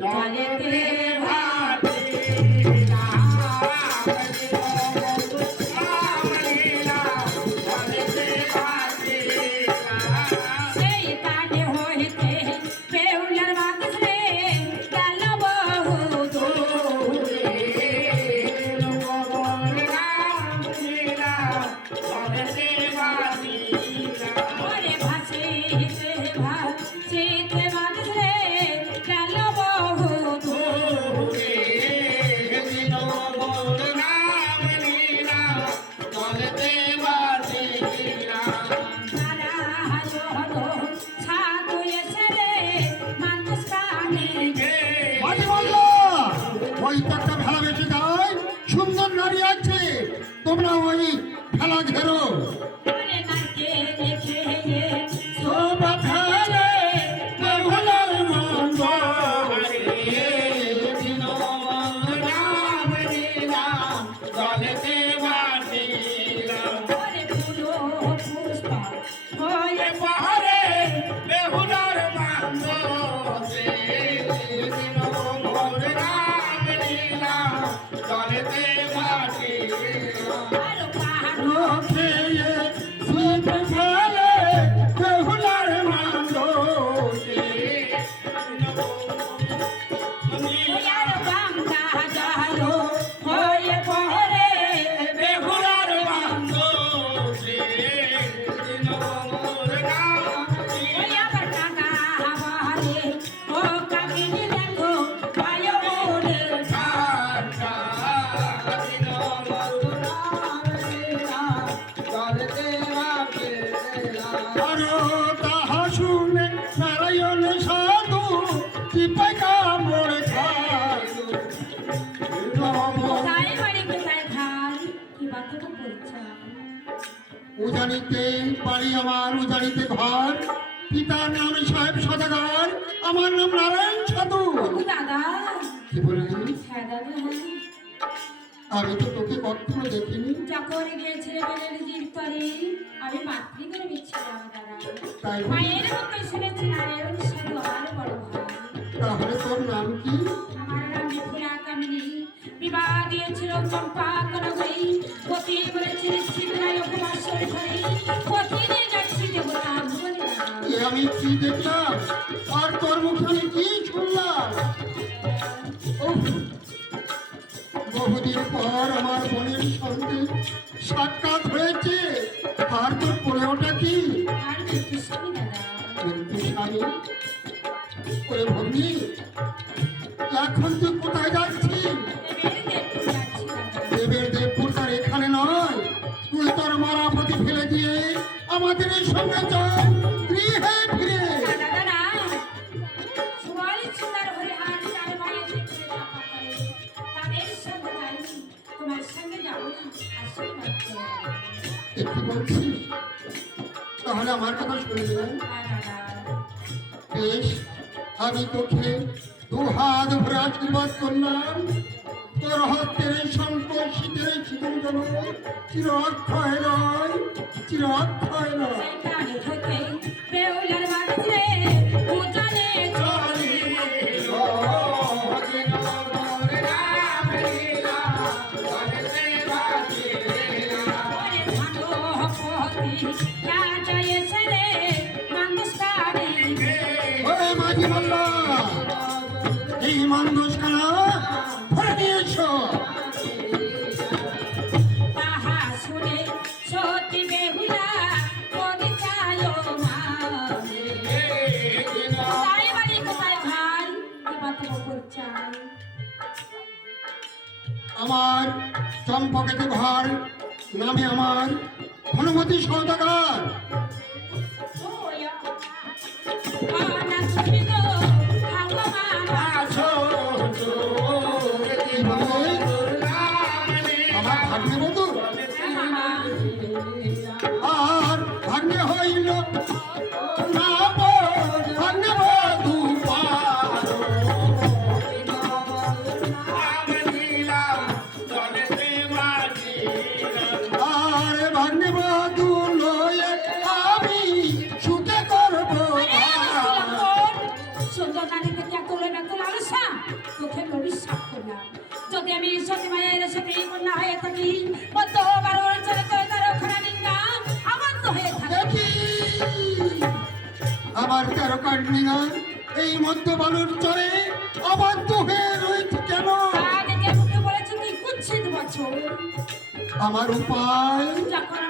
জলেতে ভাসি সেই কানে হইতে বেহুলার বাতাস রে গেল বহু দূরে ওরে ভাসিতে ভাসিতে বাতাস রে গেল বহু দূরে ওই তো একটা ভেলা বেশি গায় সুন্দর নারী আছে তোমরা ওই ভেলা ঘেরো উজানিতে বাড়ি আমার, উজানিতে ঘর, পিতার নাম সাহেব সদাগর, আমার নাম নারায়ণ সাধু। দাদা কি বললি? হ্যাঁ দাদা, আমি তো তোকে কখনো দেখিনি। যখন গিয়েছিলে বেলের জির তরে আমি মাতৃ করে দিচ্ছিলাম দাদা। তাই মায়ের মতো শুনেছি নারায়ণ সাধু আমার বড় ভাই। তাহলে তোর নাম কি? আমার নাম বিপুলা কামিনী। বিবাহ দিয়েছিল চম্পা কনগরী। পতি বলেছিল সিদ্ধায় উপবাসের ঘরে। পতি নিয়ে যাচ্ছি দেবতা বলে এ আমি কি দেখলাম আর তোর মুখে আমি কি শুনলাম? বহুদিন পর আমার বোনের সঙ্গে সাক্ষাৎ হয়েছে। আর তোর পোলেওটা কি? আর মৃত্যু স্বামী দাদা। কিন্তু স্বামী ওরে ভগ্নি, এখন তুই কোথায় যাচ্ছিস? দেবের দেবপুর যাচ্ছি দাদা। দেবের দেবপুর তার এখানে নয়। তুই তোর মারাপতি ফেলে দিয়ে আমাদের এই সঙ্গে চল গৃহে ফিরে। দাদা না, সুবল সুন্দর হরিহার চার ভাই এসেছে চাপা করে। তাদের সঙ্গে যাইনি, তোমার সঙ্গে যাবো না, আশীর্বাদ করো। কি বলছিস? তাহলে আমার কথা শুনবি না? হ্যাঁ দাদা। বেশ, আমি তোকে দু হাত ভরে আশীর্বাদ করলাম। তোর হাতের শঙ্কর শীতের শীতল যেন চির অক্ষয় নয়, চির অক্ষয় নয়। সেই প্রাণী থেকে বেহুলার বাতাসে উজানে চলে। ওরে ভানুপতি রাজা এসে রে মানুষটারে। ওরে মাঝি বললা, এই মানুষখানা ভরে দিয়েছো। তাহা শুনে সতী বেহুলা পরিচয় মানে। কোথায় বাড়ি, কোথায় ভাই, এবার তো পরিচয়। আমার চম্পকেতে ঘর, নামে আমার হনুমতি সৌদাগর। আমার ভাগ্নে বধূ আর ভাগ্নে হইল না ভাগ্নে বধূ পারো। আর ভাগ্নে বধূ লয়ে আমি সুখে করবো। আর তারকান্ডিয়া এই মধ্য বালুর চরে অবাধ্য হয়ে রয়েছে কেন? আগে যে মুখে বলেছে তুই কুচ্ছিত বছর, আমার উপায় যখন